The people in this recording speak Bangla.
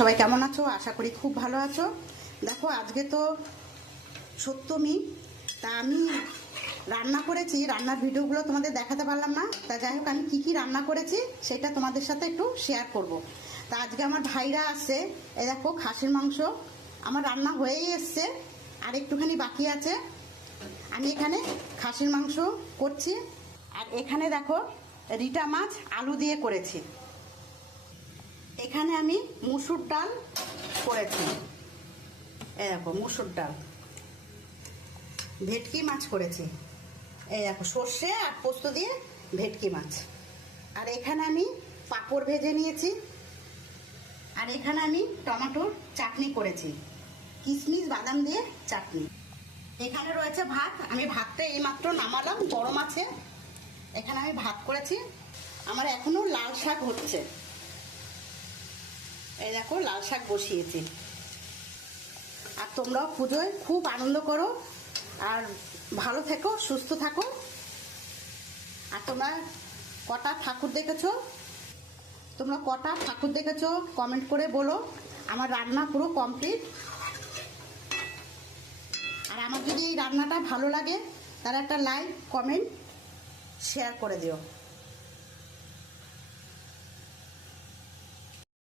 সবাই কেমন আছো? আশা করি খুব ভালো আছো। দেখো আজকে তো সপ্তমী, তা আমি রান্না করেছি, রান্নার ভিডিওগুলো তোমাদের দেখাতে পারলাম না। তা যাই হোক, আমি কি রান্না করেছি সেটা তোমাদের সাথে একটু শেয়ার করব। তা আজকে আমার ভাইরা আসছে, এই দেখো খাসির মাংস আমার রান্না হয়েই এসছে, আর একটুখানি বাকি আছে। আমি এখানে খাসির মাংস করছি, আর এখানে দেখো রিটা মাছ আলু দিয়ে করেছি। এখানে আমি মুসুর ডাল করেছি, এই দেখো মুসুর ডাল। ভেটকি মাছ করেছি, এই দেখো সর্ষে আর পোস্ত দিয়ে ভেটকি মাছ। আর এখানে আমি পাঁপড় ভেজে নিয়েছি, আর এখানে আমি টমেটোর চাটনি করেছি, কিশমিশ বাদাম দিয়ে চাটনি। এখানে রয়েছে ভাত, আমি ভাতটা এইমাত্র নামালাম, গরম আছে। এখানে আমি ভাত করেছি, আমার এখনো লাল শাক হচ্ছে, এই দেখো লাল শাক বসিয়েছি। আর তোমরাও পুজোয় খুব আনন্দ করো, আর ভালো থেকো, সুস্থ থাকো। আর তোমরা কটা ঠাকুর দেখেছো কমেন্ট করে বলো। আমার রান্না পুরো কমপ্লিট। আর আমার যদি এই রান্নাটা ভালো লাগে তাহলে একটা লাইক, কমেন্ট, শেয়ার করে দিও।